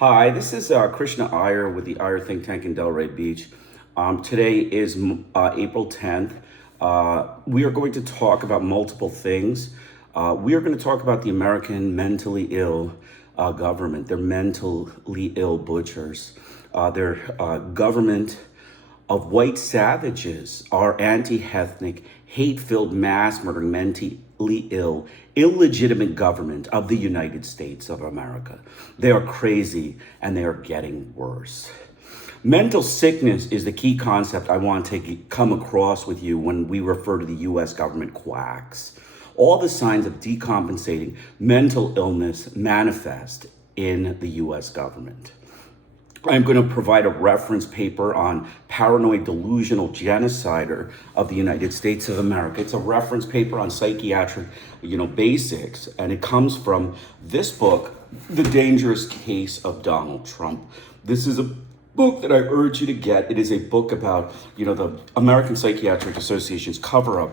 Hi, this is Krishna Iyer with the Iyer think tank in Delray Beach. Today is April 10th. We are going to talk about multiple things. We are going to talk about the American mentally ill government. They're mentally ill butchers. Their government of white savages, our anti-ethnic, hate-filled, mass-murdering, mentally ill, illegitimate government of the United States of America. They are crazy and they are getting worse. Mental sickness is the key concept I want to come across with you when we refer to the US government quacks. All the signs of decompensating mental illness manifest in the US government. I'm going to provide a reference paper on paranoid delusional genocider of the United States of America. It's a reference paper on psychiatric, basics, and it comes from this book, The Dangerous Case of Donald Trump. This is a book that I urge you to get. It is a book about, the American Psychiatric Association's cover-up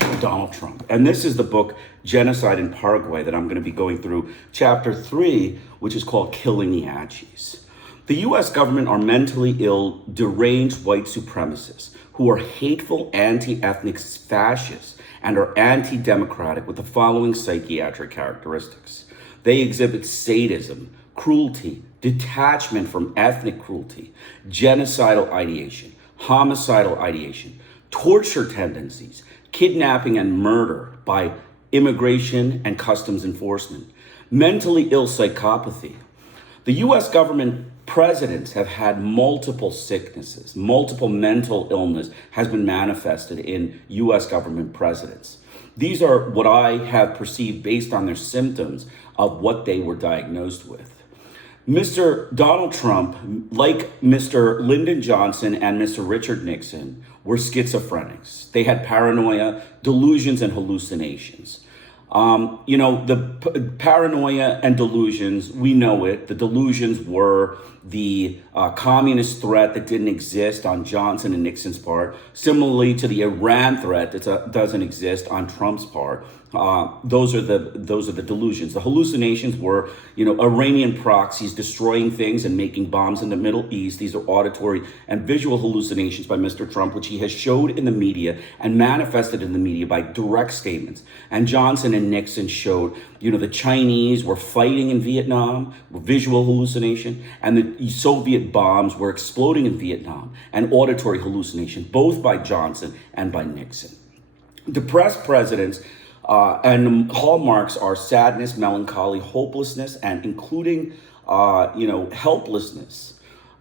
of Donald Trump. And this is the book, Genocide in Paraguay, that I'm going to be going through chapter 3, which is called Killing the Apaches. The US government are mentally ill, deranged white supremacists who are hateful anti-ethnic fascists and are anti-democratic with the following psychiatric characteristics. They exhibit sadism, cruelty, detachment from ethnic cruelty, genocidal ideation, homicidal ideation, torture tendencies, kidnapping and murder by immigration and customs enforcement, mentally ill psychopathy. The US government presidents have had multiple sicknesses, multiple mental illness has been manifested in US government presidents. These are what I have perceived based on their symptoms of what they were diagnosed with. Mr. Donald Trump, like Mr. Lyndon Johnson and Mr. Richard Nixon, were schizophrenics. They had paranoia, delusions, and hallucinations. The paranoia and delusions, we know it. The delusions were the communist threat that didn't exist on Johnson and Nixon's part, similarly to the Iran threat that doesn't exist on Trump's part. Those are the delusions. The hallucinations were, Iranian proxies destroying things and making bombs in the Middle East. These are auditory and visual hallucinations by Mr. Trump, which he has showed in the media and manifested in the media by direct statements. And Johnson and Nixon showed, the Chinese were fighting in Vietnam, visual hallucination, and the Soviet bombs were exploding in Vietnam, and auditory hallucination, both by Johnson and by Nixon. Depressed presidents and hallmarks are sadness, melancholy, hopelessness, and including, helplessness,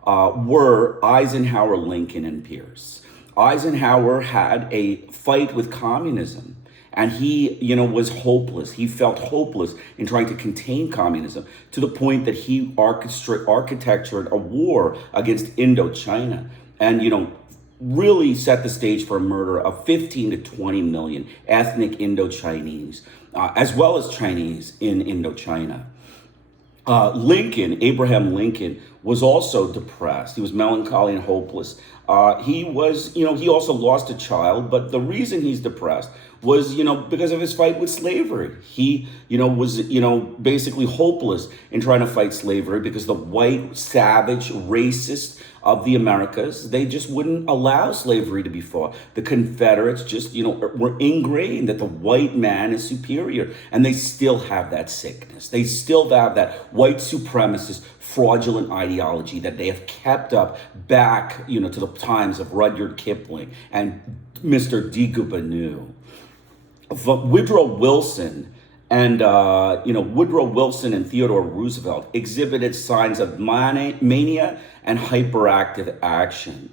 were Eisenhower, Lincoln, and Pierce. Eisenhower had a fight with communism, and he, was hopeless. He felt hopeless in trying to contain communism to the point that he architectured a war against Indochina and, really set the stage for a murder of 15 to 20 million ethnic Indo-Chinese, as well as Chinese in Indochina. Abraham Lincoln, was also depressed. He was melancholy and hopeless. He also lost a child, but the reason he's depressed was, because of his fight with slavery. He, was, basically hopeless in trying to fight slavery because the white, savage, racist of the Americas, they just wouldn't allow slavery to be fought. The Confederates just, were ingrained that the white man is superior, and they still have that sickness. They still have that white supremacist, fraudulent ideology that they have kept up back, to the times of Rudyard Kipling and Mr. Depeession-sadness. Woodrow Wilson and Theodore Roosevelt exhibited signs of mania and hyperactive action.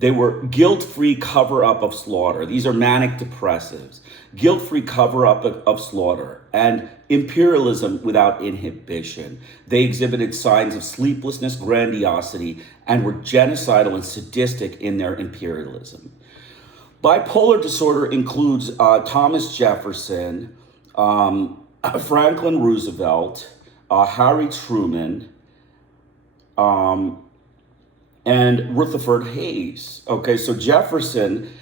They were guilt-free cover-up of slaughter. These are manic depressives. Guilt-free cover-up of slaughter and imperialism without inhibition. They exhibited signs of sleeplessness, grandiosity, and were genocidal and sadistic in their imperialism. Bipolar disorder includes Thomas Jefferson, Franklin Roosevelt, Harry Truman, and Rutherford Hayes. Okay, so Jefferson,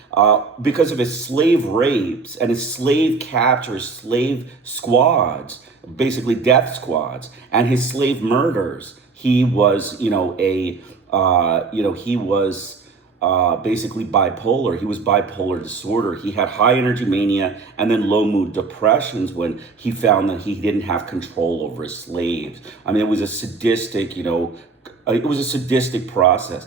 because of his slave rapes and his slave captures, slave squads, basically death squads, and his slave murders. He was, he was basically bipolar. He was bipolar disorder. He had high energy mania and then low mood depressions when he found that he didn't have control over his slaves. I mean, it was a sadistic, process.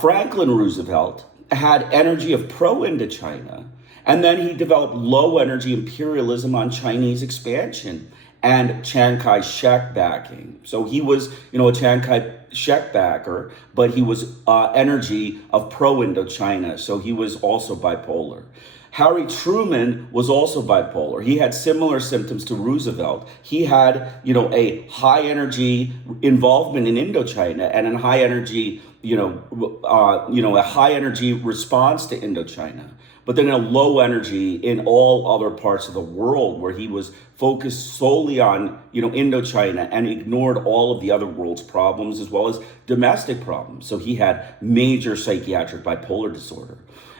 Franklin Roosevelt had energy of pro-Indochina, and then he developed low energy imperialism on Chinese expansion and Chang Kai shek backing. So he was, a Chang Kai shek backer, but he was energy of pro-Indochina. So he was also bipolar. Harry Truman was also bipolar. He had similar symptoms to Roosevelt. He had, a high energy involvement in Indochina and a high energy, a high energy response to Indochina, but then a low energy in all other parts of the world where he was focused solely on, Indochina and ignored all of the other world's problems as well as domestic problems. So he had major psychiatric bipolar disorder.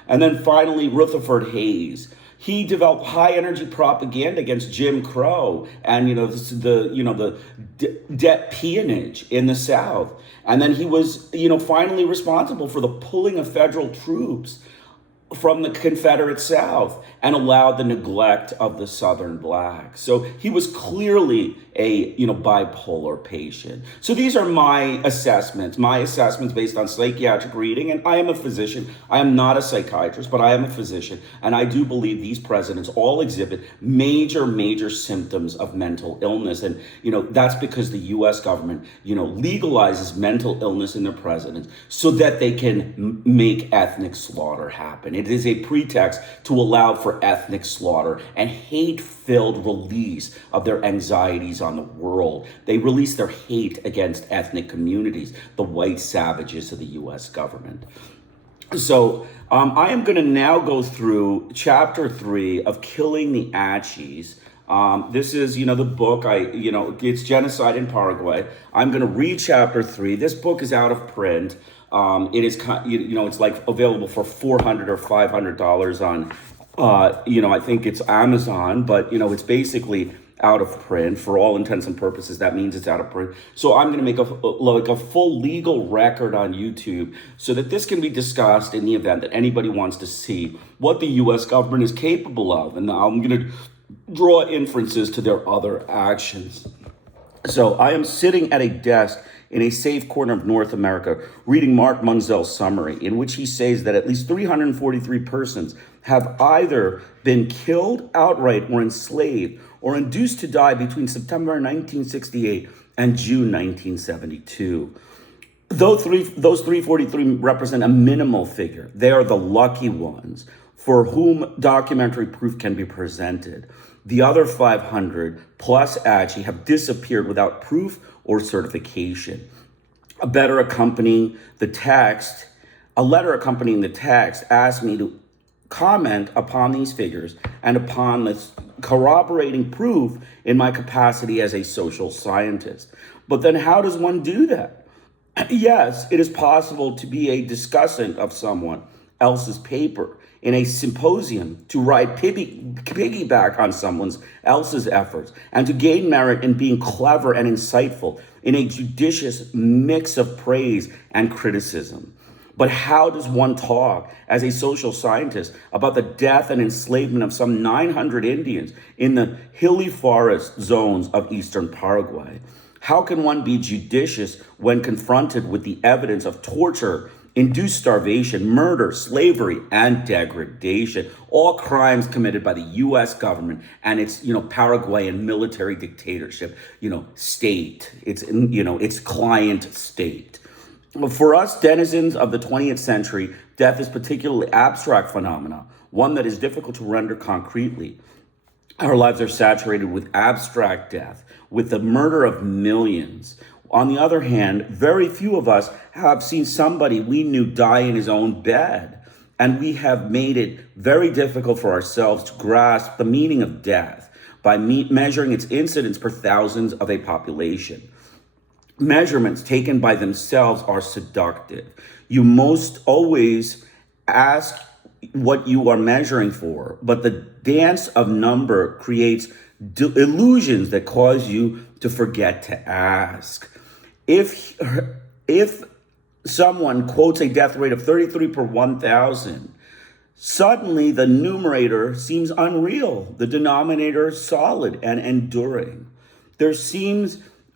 And then finally, Rutherford Hayes. He developed high energy propaganda against Jim Crow and the debt peonage in the South. And then he was finally responsible for the pulling of federal troops from the Confederate South and allowed the neglect of the Southern blacks. So he was clearly a bipolar patient. So these are my assessments based on psychiatric reading, and I am a physician. I am not a psychiatrist, but I am a physician, and I do believe these presidents all exhibit major symptoms of mental illness, and that's because the U.S. government legalizes mental illness in their presidents so that they can make ethnic slaughter happen. It is a pretext to allow for ethnic slaughter and hate-filled release of their anxieties on the world. They release their hate against ethnic communities, the white savages of the U.S. government. So I am going to now go through chapter 3 of Killing the Achis. This is, the book, it's Genocide in Paraguay. I'm going to read chapter 3. This book is out of print. It is, it's like available for $400 or $500 on, I think it's Amazon, but, it's basically out of print. For all intents and purposes, that means it's out of print. So I'm going to make a full legal record on YouTube so that this can be discussed in the event that anybody wants to see what the U.S. government is capable of. And I'm going to draw inferences to their other actions. So I am sitting at a desk in a safe corner of North America, reading Mark Munzel's summary, in which he says that at least 343 persons have either been killed outright or enslaved or induced to die between September 1968 and June 1972. Those 343 represent a minimal figure. They are the lucky ones for whom documentary proof can be presented. The other 500 plus Achi have disappeared without proof or certification. A letter accompanying the text asked me to comment upon these figures and upon this corroborating proof in my capacity as a social scientist. But then how does one do that? Yes, it is possible to be a discussant of someone else's paper in a symposium, to ride piggyback on someone else's efforts, and to gain merit in being clever and insightful in a judicious mix of praise and criticism. But how does one talk as a social scientist about the death and enslavement of some 900 Indians in the hilly forest zones of eastern Paraguay? How can one be judicious when confronted with the evidence of torture, induced starvation, murder, slavery, and degradation, all crimes committed by the U.S. government and its, Paraguayan military dictatorship, state, its client state. For us denizens of the 20th century, death is particularly abstract phenomena, one that is difficult to render concretely. Our lives are saturated with abstract death, with the murder of millions. On the other hand, very few of us have seen somebody we knew die in his own bed, and we have made it very difficult for ourselves to grasp the meaning of death by measuring its incidence per thousands of a population. Measurements taken by themselves are seductive. You most always ask what you are measuring for, but the dance of number creates illusions that cause you to forget to ask. If someone quotes a death rate of 33 per 1,000, suddenly the numerator seems unreal, the denominator solid and enduring. There seem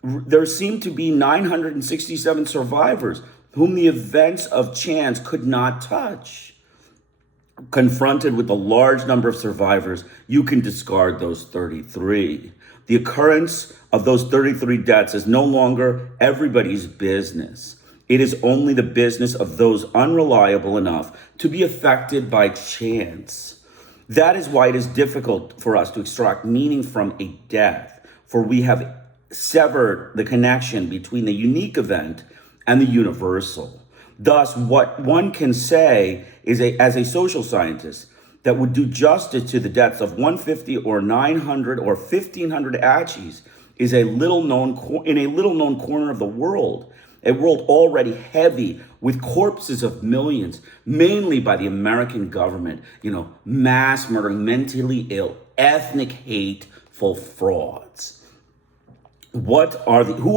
to be 967 survivors whom the events of chance could not touch. Confronted with a large number of survivors, you can discard those 33. The occurrence of those 33 deaths is no longer everybody's business. It is only the business of those unreliable enough to be affected by chance. That is why it is difficult for us to extract meaning from a death, for we have severed the connection between the unique event and the universal. Thus, what one can say is, as a social scientist, that would do justice to the deaths of 150 or 900 or 1,500 Achis is in a little known corner of the world, a world already heavy with corpses of millions, mainly by the American government, mass murdering, mentally ill, ethnic hateful frauds. Who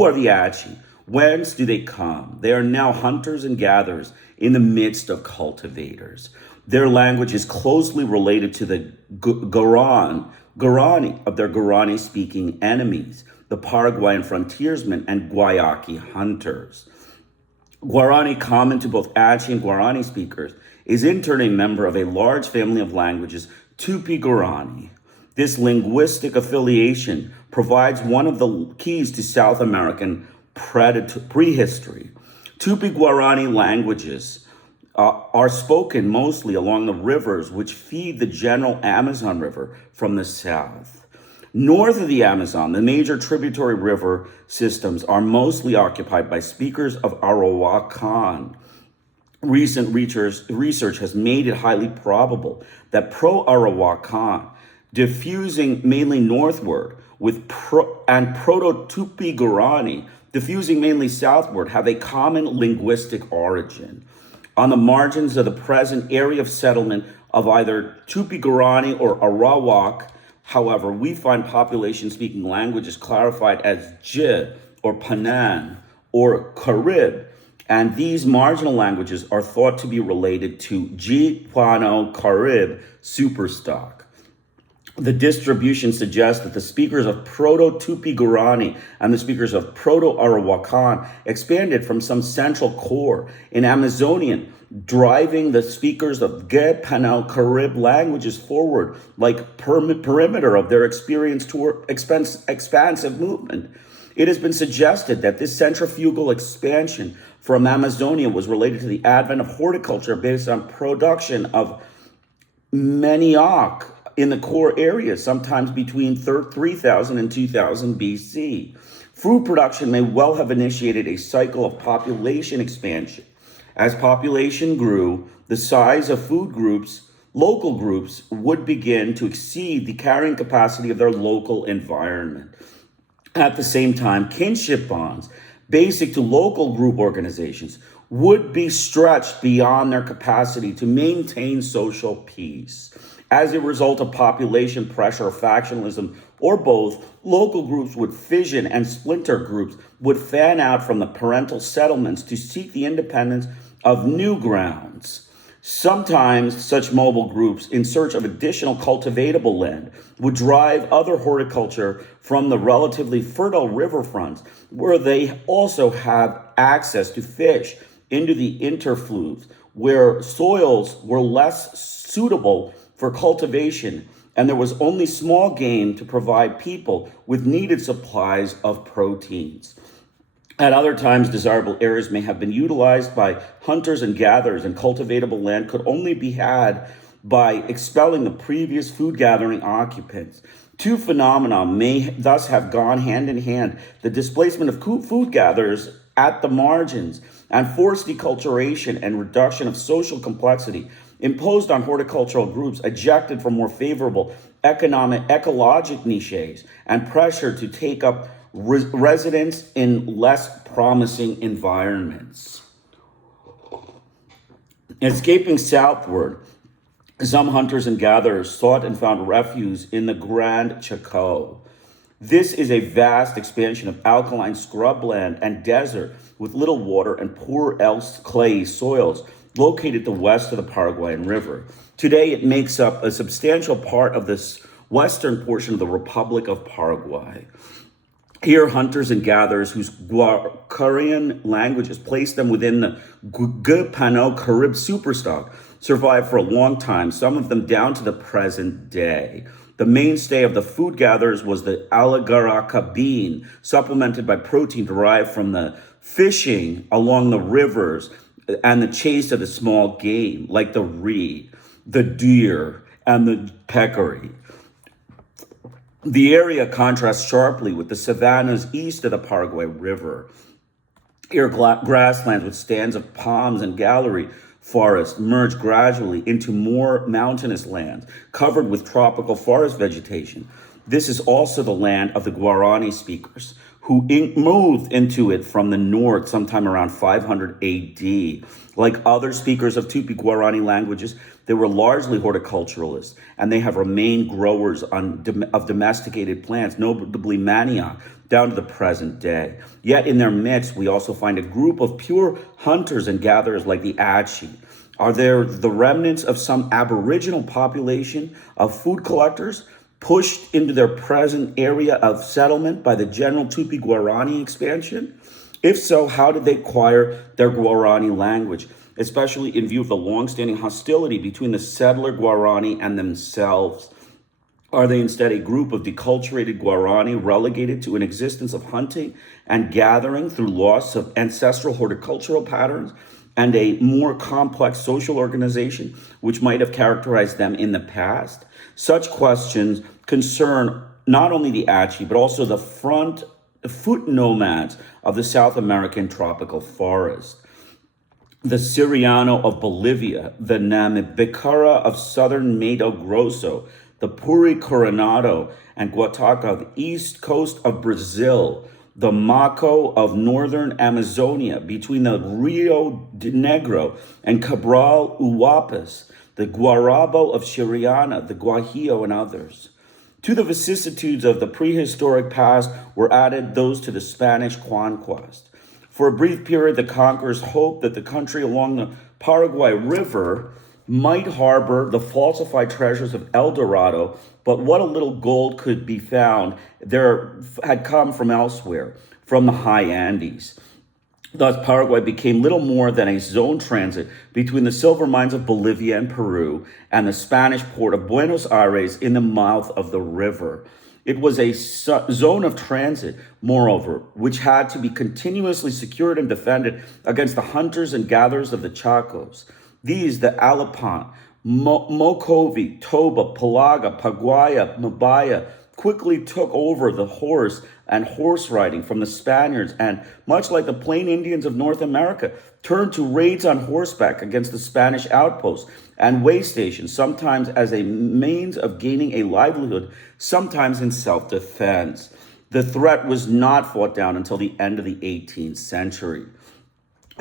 are the Achi? Whence do they come? They are now hunters and gatherers in the midst of cultivators. Their language is closely related to the Guarani of their Guarani-speaking enemies, the Paraguayan frontiersmen and Guayaki hunters. Guarani, common to both Achi and Guarani speakers, is in turn a member of a large family of languages, Tupi-Guarani. This linguistic affiliation provides one of the keys to South American prehistory. Tupi-Guarani languages are spoken mostly along the rivers which feed the general Amazon River from the south. North of the Amazon, the major tributary river systems are mostly occupied by speakers of Arawakan. Recent research has made it highly probable that pro-Arawakan, diffusing mainly northward, and Proto-Tupi-Guarani, diffusing mainly southward, have a common linguistic origin. On the margins of the present area of settlement of either Tupi-Guarani or Arawak, however, we find population-speaking languages clarified as J or Panan or Carib, and these marginal languages are thought to be related to G-Pano-Carib superstock. The distribution suggests that the speakers of Proto-Tupi-Guarani and the speakers of Proto-Arawakan expanded from some central core in Amazonian, driving the speakers of Ge-Pano-Carib languages forward like perimeter of their experience toward expansive movement. It has been suggested that this centrifugal expansion from Amazonia was related to the advent of horticulture based on production of manioc in the core areas, sometimes between 3,000 and 2,000 BC. Food production may well have initiated a cycle of population expansion. As population grew, the size of food groups, local groups, would begin to exceed the carrying capacity of their local environment. At the same time, kinship bonds, basic to local group organizations, would be stretched beyond their capacity to maintain social peace. As a result of population pressure or factionalism, or both, local groups would fission and splinter groups would fan out from the parental settlements to seek the independence of new grounds. Sometimes such mobile groups in search of additional cultivatable land would drive other horticulture from the relatively fertile riverfronts, where they also have access to fish, into the interfluves, where soils were less suitable for cultivation, and there was only small game to provide people with needed supplies of proteins. At other times, desirable areas may have been utilized by hunters and gatherers, and cultivatable land could only be had by expelling the previous food-gathering occupants. Two phenomena may thus have gone hand in hand: the displacement of food gatherers at the margins and forced deculturation and reduction of social complexity imposed on horticultural groups ejected from more favorable ecologic niches and pressure to take up residence in less promising environments. Escaping southward Some hunters and gatherers sought and found refuge in the Grand Chaco. This is a vast expansion of alkaline scrubland and desert with little water and poor else clay soils located to the west of the Paraguayan River. Today, it makes up a substantial part of this western portion of the Republic of Paraguay. Here, hunters and gatherers whose Guaranian languages place them within the Gupano-Carib superstock survived for a long time, some of them down to the present day. The mainstay of the food gatherers was the alagaraca bean, supplemented by protein derived from the fishing along the rivers and the chase of the small game, like the reed, the deer, and the peccary. The area contrasts sharply with the savannas east of the Paraguay River. Here, grasslands with stands of palms and gallery forests merge gradually into more mountainous lands covered with tropical forest vegetation. This is also the land of the Guarani speakers, who moved into it from the north sometime around 500 AD. Like other speakers of Tupi-Guarani languages, they were largely horticulturalists, and they have remained growers of domesticated plants, notably manioc, down to the present day. Yet in their midst, we also find a group of pure hunters and gatherers like the Achi. Are there the remnants of some aboriginal population of food collectors pushed into their present area of settlement by the general Tupi-Guarani expansion? If so, how did they acquire their Guarani language, especially in view of the long-standing hostility between the settler Guarani and themselves? Are they instead a group of deculturated Guarani relegated to an existence of hunting and gathering through loss of ancestral horticultural patterns and a more complex social organization which might have characterized them in the past? Such questions concern not only the Achi, but also the foot nomads of the South American tropical forest. The Siriano of Bolivia, the Namibicara of southern Mato Grosso, the Puri Coronado and Guataca of the east coast of Brazil, the Maco of northern Amazonia between the Rio de Negro and Cabral Uapas, the Guarabo of Chiriana, the Guajillo, and others. To the vicissitudes of the prehistoric past were added those to the Spanish conquest. For a brief period, the conquerors hoped that the country along the Paraguay River might harbor the falsified treasures of El Dorado, but what a little gold could be found there had come from elsewhere, from the high Andes. Thus, Paraguay became little more than a zone transit between the silver mines of Bolivia and Peru and the Spanish port of Buenos Aires in the mouth of the river. It was a zone of transit, moreover, which had to be continuously secured and defended against the hunters and gatherers of the Chacos. These, the Alapant, Mocovi, Toba, Palaga, Paguaya, Mabaya, quickly took over the horse and horse riding from the Spaniards and, much like the Plain Indians of North America, turned to raids on horseback against the Spanish outposts and way stations, sometimes as a means of gaining a livelihood, sometimes in self-defense. The threat was not fought down until the end of the 18th century.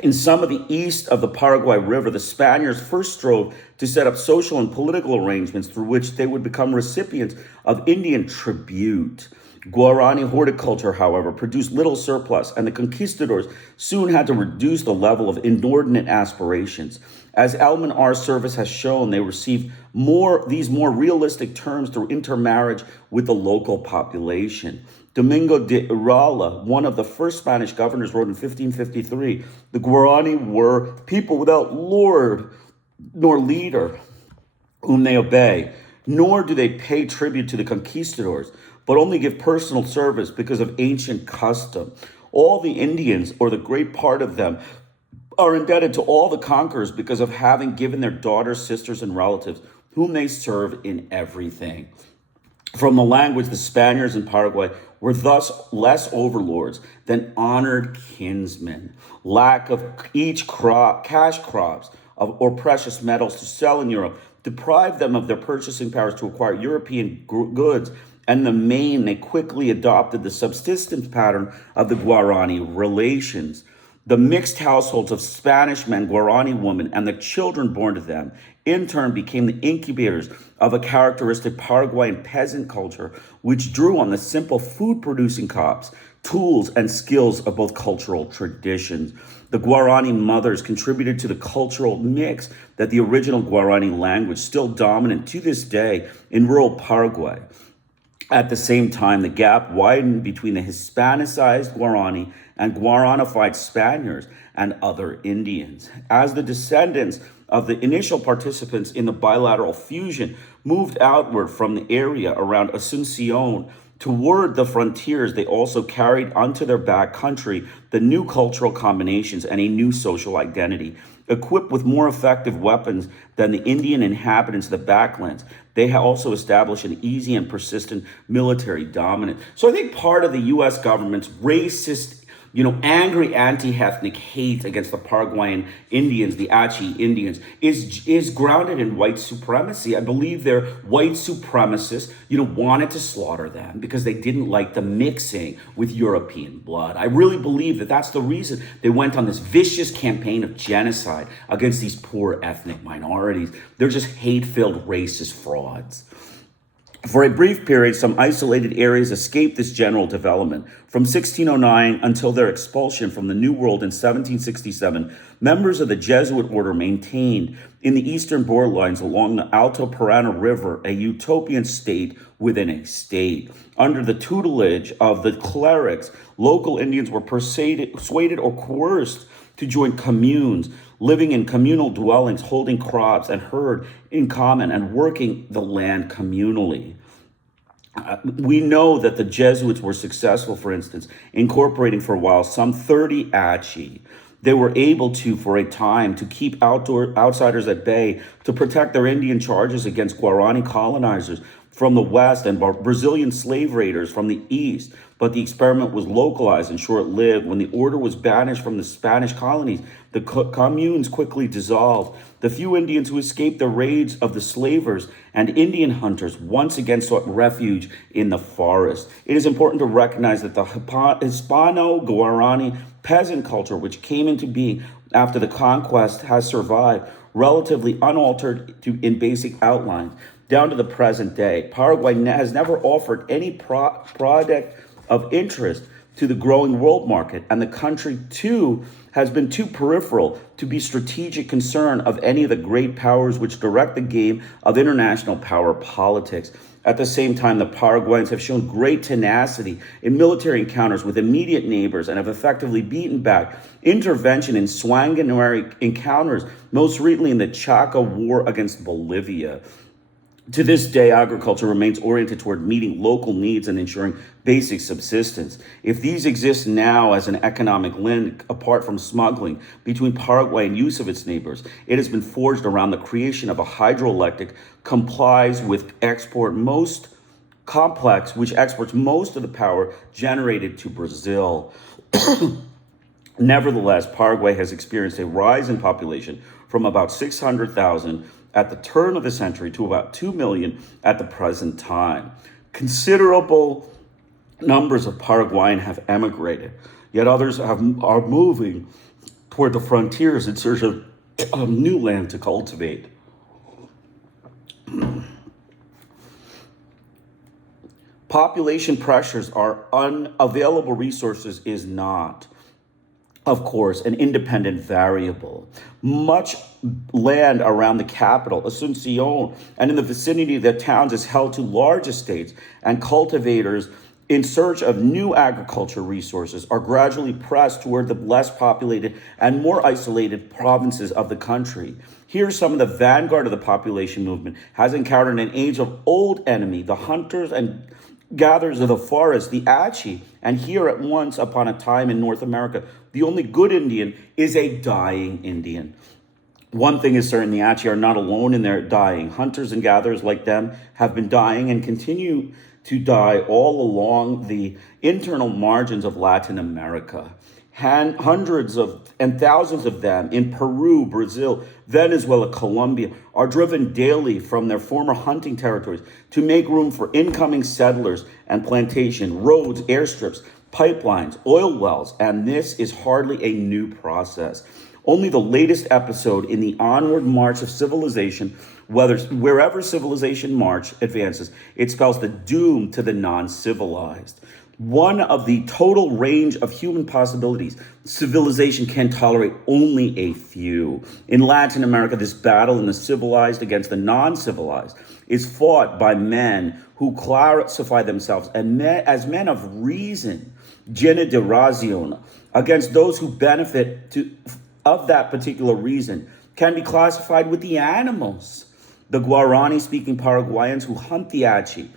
In some of the east of the Paraguay River, the Spaniards first strove to set up social and political arrangements through which they would become recipients of Indian tribute. Guarani horticulture, however, produced little surplus, and the conquistadors soon had to reduce the level of inordinate aspirations. As Elman R. Service has shown, they received these more realistic terms through intermarriage with the local population. Domingo de Urala, one of the first Spanish governors, wrote in 1553, "The Guarani were people without lord nor leader whom they obey, nor do they pay tribute to the conquistadors, but only give personal service because of ancient custom. All the Indians, or the great part of them, are indebted to all the conquerors because of having given their daughters, sisters, and relatives, whom they serve in everything." From the language, the Spaniards in Paraguay were thus less overlords than honored kinsmen. Lack of each cash crops or precious metals to sell in Europe deprived them of their purchasing powers to acquire European goods, and in the main, they quickly adopted the subsistence pattern of the Guarani relations. The mixed households of Spanish men, Guarani women, and the children born to them in turn became the incubators of a characteristic Paraguayan peasant culture, which drew on the simple food-producing crops, tools, and skills of both cultural traditions. The Guarani mothers contributed to the cultural mix that the original Guarani language, still dominant to this day in rural Paraguay. At the same time, the gap widened between the Hispanicized Guarani and Guaranified Spaniards and other Indians. As the descendants of the initial participants in the bilateral fusion moved outward from the area around Asuncion toward the frontiers, they also carried onto their back country the new cultural combinations and a new social identity. Equipped with more effective weapons than the Indian inhabitants of the backlands, they also established an easy and persistent military dominance. So I think part of the U.S. government's racist, angry anti-ethnic hate against the Paraguayan Indians, the Achi Indians, is grounded in white supremacy. I believe they're white supremacists, wanted to slaughter them because they didn't like the mixing with European blood. I really believe that that's the reason they went on this vicious campaign of genocide against these poor ethnic minorities. They're just hate-filled racist frauds. For a brief period, some isolated areas escaped this general development. From 1609 until their expulsion from the New World in 1767, members of the Jesuit order maintained in the eastern borderlines along the Alto Paraná River a utopian state within a state. Under the tutelage of the clerics, local Indians were persuaded or coerced to join communes, living in communal dwellings, holding crops and herd in common, and working the land communally. We know that the Jesuits were successful, for instance, incorporating for a while some 30 Achi. They were able to, for a time, to keep outsiders at bay, to protect their Indian charges against Guarani colonizers from the west and Brazilian slave raiders from the east. But the experiment was localized and short-lived. When the order was banished from the Spanish colonies, the communes quickly dissolved. The few Indians who escaped the raids of the slavers and Indian hunters once again sought refuge in the forest. It is important to recognize that the Hispano-Guarani peasant culture, which came into being after the conquest, has survived relatively unaltered in basic outlines down to the present day. Paraguay has never offered any product of interest to the growing world market, and the country too has been too peripheral to be strategic concern of any of the great powers which direct the game of international power politics. At the same time, the Paraguayans have shown great tenacity in military encounters with immediate neighbors and have effectively beaten back intervention in sanguinary encounters, most recently in the Chaco War against Bolivia. To this day, agriculture remains oriented toward meeting local needs and ensuring basic subsistence. If these exist now as an economic link, apart from smuggling, between Paraguay and use of its neighbors, it has been forged around the creation of a hydroelectric complies with export most complex, which exports most of the power generated to Brazil. Nevertheless, Paraguay has experienced a rise in population from about 600,000 at the turn of the century to about 2 million at the present time. Considerable numbers of Paraguayans have emigrated, yet others are moving toward the frontiers in search of new land to cultivate. Population pressures are unavailable resources is not, of course, an independent variable. Much land around the capital, Asuncion, and in the vicinity of the towns is held to large estates, and cultivators in search of new agriculture resources are gradually pressed toward the less populated and more isolated provinces of the country. Here, some of the vanguard of the population movement has encountered an age-old enemy, the hunters and gatherers of the forest, the Achi, and here at once upon a time in North America, the only good Indian is a dying Indian. One thing is certain, the Achi are not alone in their dying. Hunters and gatherers like them have been dying and continue to die all along the internal margins of Latin America. Hundreds of and thousands of them in Peru, Brazil, Venezuela, Colombia are driven daily from their former hunting territories to make room for incoming settlers and plantation, roads, airstrips, pipelines, oil wells, and this is hardly a new process. Only the latest episode in the onward march of civilization, wherever civilization march advances, it spells the doom to the non-civilized. One of the total range of human possibilities, civilization can tolerate only a few. In Latin America, this battle in the civilized against the non-civilized is fought by men who classify themselves as men of reason, generación, against those who benefit of that particular reason, can be classified with the animals. The Guarani-speaking Paraguayans who hunt the Achi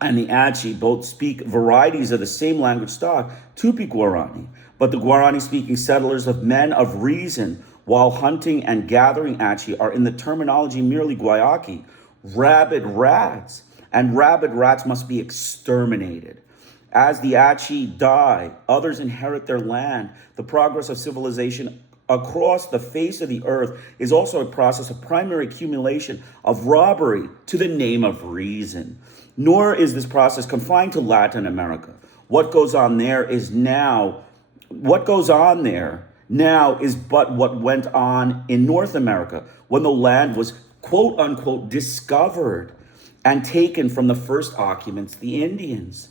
and the Achi both speak varieties of the same language stock, Tupi-Guarani, but the Guarani-speaking settlers of men of reason while hunting and gathering Achi are in the terminology merely Guayaki, rabid rats, and rabid rats must be exterminated. As the Achi die, others inherit their land. The progress of civilization across the face of the earth is also a process of primary accumulation of robbery to the name of reason. Nor is this process confined to Latin America. What goes on there now is but what went on in North America when the land was quote unquote discovered and taken from the first occupants, the Indians.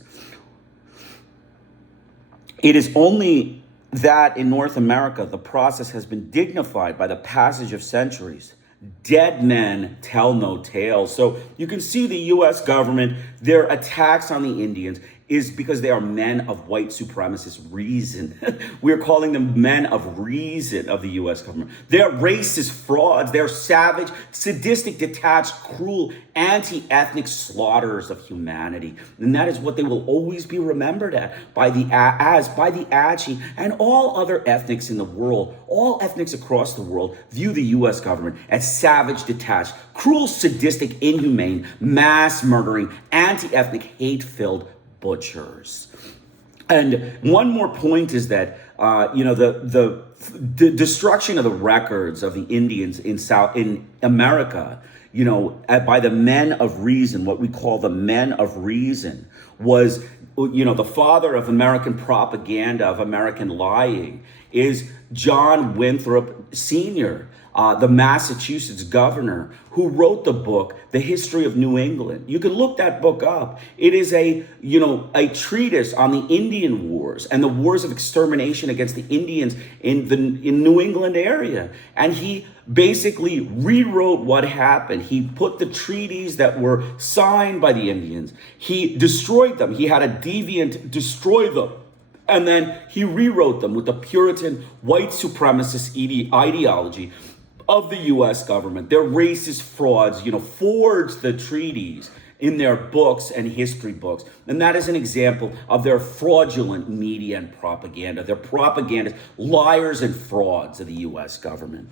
It is only that in North America, the process has been dignified by the passage of centuries. Dead men tell no tales. So you can see the U.S. government, their attacks on the Indians is because they are men of white supremacist reason. We're calling them men of reason of the U.S. government. They're racist frauds. They're savage, sadistic, detached, cruel, anti-ethnic slaughterers of humanity. And that is what they will always be remembered by the Achi and all other ethnics in the world. All ethnics across the world view the U.S. government as savage, detached, cruel, sadistic, inhumane, mass murdering, anti-ethnic, hate-filled butchers. And one more point is that the destruction of the records of the Indians in America, by the men of reason, what we call the men of reason, was the father of American propaganda, of American lying, is John Winthrop Sr., the Massachusetts governor who wrote the book, The History of New England. You can look that book up. It is a treatise on the Indian Wars and the wars of extermination against the Indians in New England area. And he basically rewrote what happened. He put the treaties that were signed by the Indians. He destroyed them. He had a deviant destroy them. And then he rewrote them with the Puritan white supremacist ideology of the U.S. government. Their racist frauds, forged the treaties in their books and history books. And that is an example of their fraudulent media and propaganda. Their propagandists, liars and frauds of the U.S. government.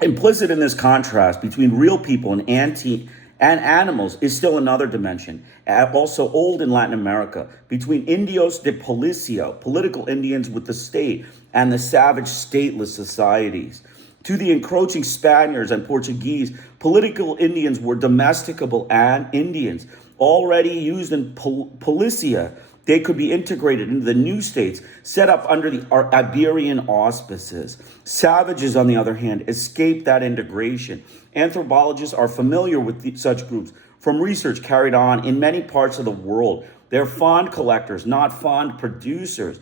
Implicit in this contrast between real people and animals is still another dimension, also old in Latin America, between indios de policia, political Indians with the state, and the savage stateless societies. To the encroaching Spaniards and Portuguese, political Indians were domesticable and Indians. Already used in policia, they could be integrated into the new states set up under the Iberian auspices. Savages, on the other hand, escaped that integration. Anthropologists are familiar with such groups from research carried on in many parts of the world. They're fond collectors, not fond producers.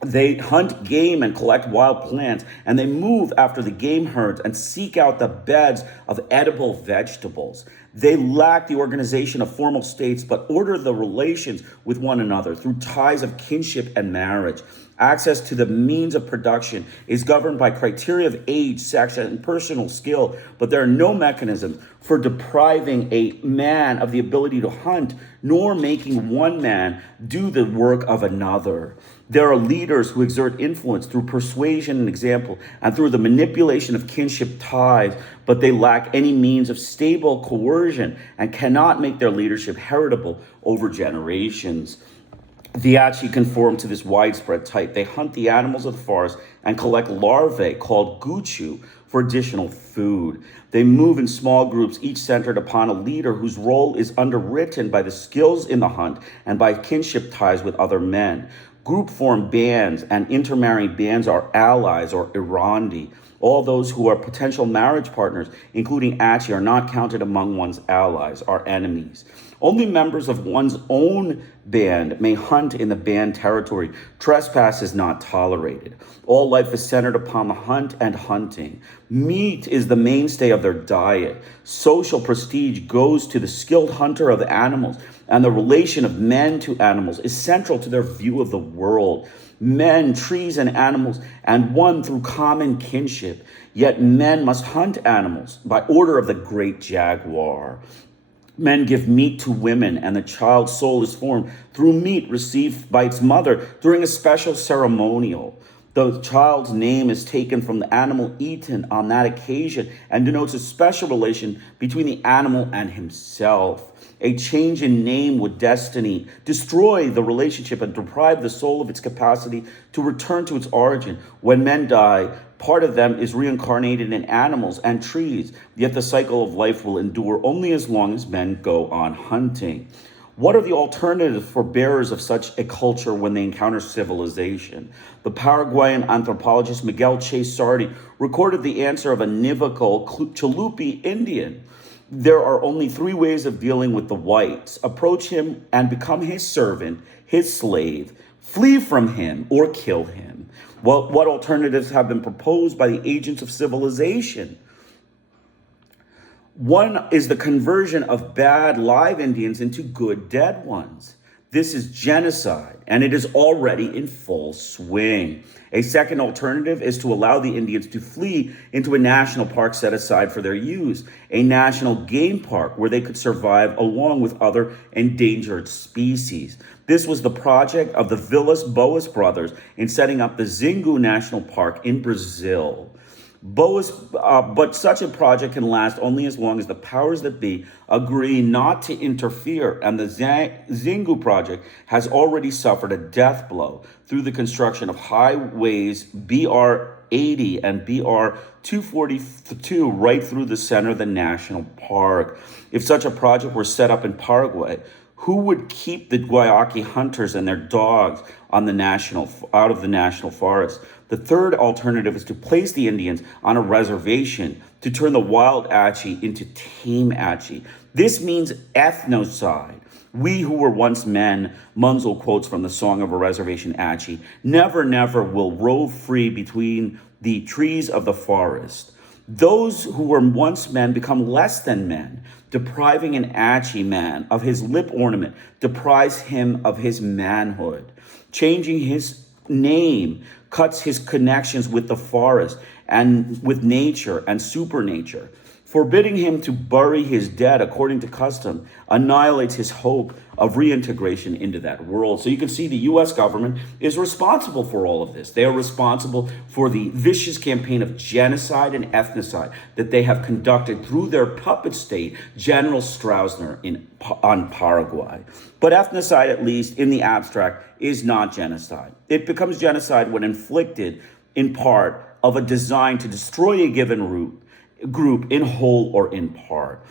They hunt game and collect wild plants, and they move after the game herds and seek out the beds of edible vegetables. They lack the organization of formal states, but order the relations with one another through ties of kinship and marriage. Access to the means of production is governed by criteria of age, sex, and personal skill, but there are no mechanisms for depriving a man of the ability to hunt, nor making one man do the work of another. There are leaders who exert influence through persuasion and example and through the manipulation of kinship ties, but they lack any means of stable coercion and cannot make their leadership heritable over generations. The Achi conform to this widespread type. They hunt the animals of the forest and collect larvae called guchu for additional food. They move in small groups, each centered upon a leader whose role is underwritten by the skills in the hunt and by kinship ties with other men. Group form bands and intermarrying bands are allies or irandi. All those who are potential marriage partners, including Achi, are not counted among one's allies, are enemies. Only members of one's own band may hunt in the band territory. Trespass is not tolerated. All life is centered upon the hunt and hunting. Meat is the mainstay of their diet. Social prestige goes to the skilled hunter of animals, and the relation of men to animals is central to their view of the world. Men, trees, and animals, and one through common kinship. Yet men must hunt animals by order of the great jaguar. Men give meat to women, and the child's soul is formed through meat received by its mother during a special ceremonial. The child's name is taken from the animal eaten on that occasion and denotes a special relation between the animal and himself. A change in name would destroy the relationship and deprive the soul of its capacity to return to its origin. When men die, part of them is reincarnated in animals and trees, yet the cycle of life will endure only as long as men go on hunting. What are the alternatives for bearers of such a culture when they encounter civilization? The Paraguayan anthropologist Miguel Chase Sardi recorded the answer of a Nivacal Chalupi Indian. There are only three ways of dealing with the whites: approach him and become his servant, his slave, flee from him, or kill him. What alternatives have been proposed by the agents of civilization? One is the conversion of bad live Indians into good dead ones. This is genocide, and it is already in full swing. A second alternative is to allow the Indians to flee into a national park set aside for their use, a national game park where they could survive along with other endangered species. This was the project of the Villas-Boas brothers in setting up the Xingu National Park in Brazil. But such a project can last only as long as the powers that be agree not to interfere, and the Xingu project has already suffered a death blow through the construction of highways BR 80 and BR 242 right through the center of the national park. If such a project were set up in Paraguay, who would keep the Guayaki hunters and their dogs out of the national forest? The third alternative is to place the Indians on a reservation to turn the wild Achi into tame Achi. This means ethnocide. We who were once men, Munzel quotes from the Song of a Reservation Achi, never, never will rove free between the trees of the forest. Those who were once men become less than men. Depriving an Achi man of his lip ornament deprives him of his manhood. Changing his name cuts his connections with the forest and with nature and supernature. Forbidding him to bury his dead according to custom annihilates his hope of reintegration into that world. So you can see the US government is responsible for all of this. They are responsible for the vicious campaign of genocide and ethnocide that they have conducted through their puppet state, General Stroessner on Paraguay. But ethnocide, at least in the abstract, is not genocide. It becomes genocide when inflicted in part of a design to destroy a given group in whole or in part.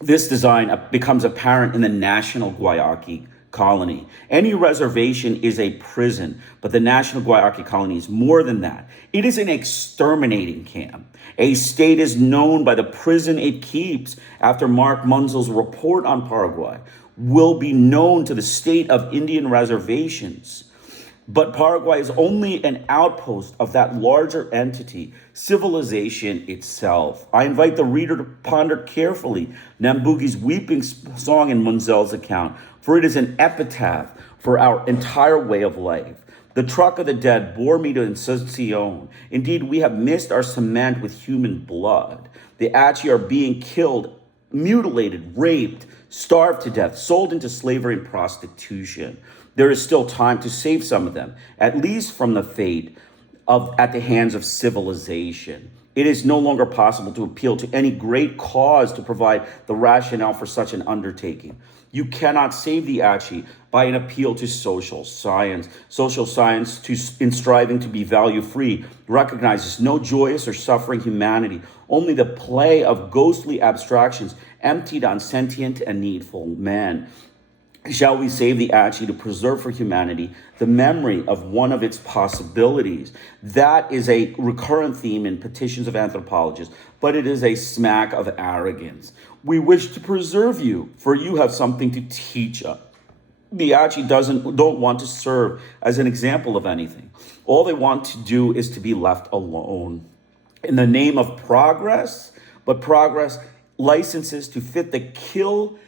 This design becomes apparent in the National Guayaki Colony. Any reservation is a prison, but the National Guayaki Colony is more than that. It is an exterminating camp. A state is known by the prison it keeps. After Mark Munzel's report on Paraguay will be known to the state of Indian reservations. But Paraguay is only an outpost of that larger entity, civilization itself. I invite the reader to ponder carefully Nambugi's weeping song in Munzel's account, for it is an epitaph for our entire way of life. The truck of the dead bore me to Insuncion. Indeed, we have missed our cement with human blood. The Achi are being killed, mutilated, raped, starved to death, sold into slavery and prostitution. There is still time to save some of them, at least from the fate at the hands of civilization. It is no longer possible to appeal to any great cause to provide the rationale for such an undertaking. You cannot save the Achi by an appeal to social science. Social science, in striving to be value-free, recognizes no joyous or suffering humanity, only the play of ghostly abstractions emptied on sentient and needful men. Shall we save the Achi to preserve for humanity the memory of one of its possibilities? That is a recurrent theme in petitions of anthropologists, but it is a smack of arrogance. We wish to preserve you, for you have something to teach us. The Achi don't want to serve as an example of anything. All they want to do is to be left alone. In the name of progress, but progress licenses to fit the kill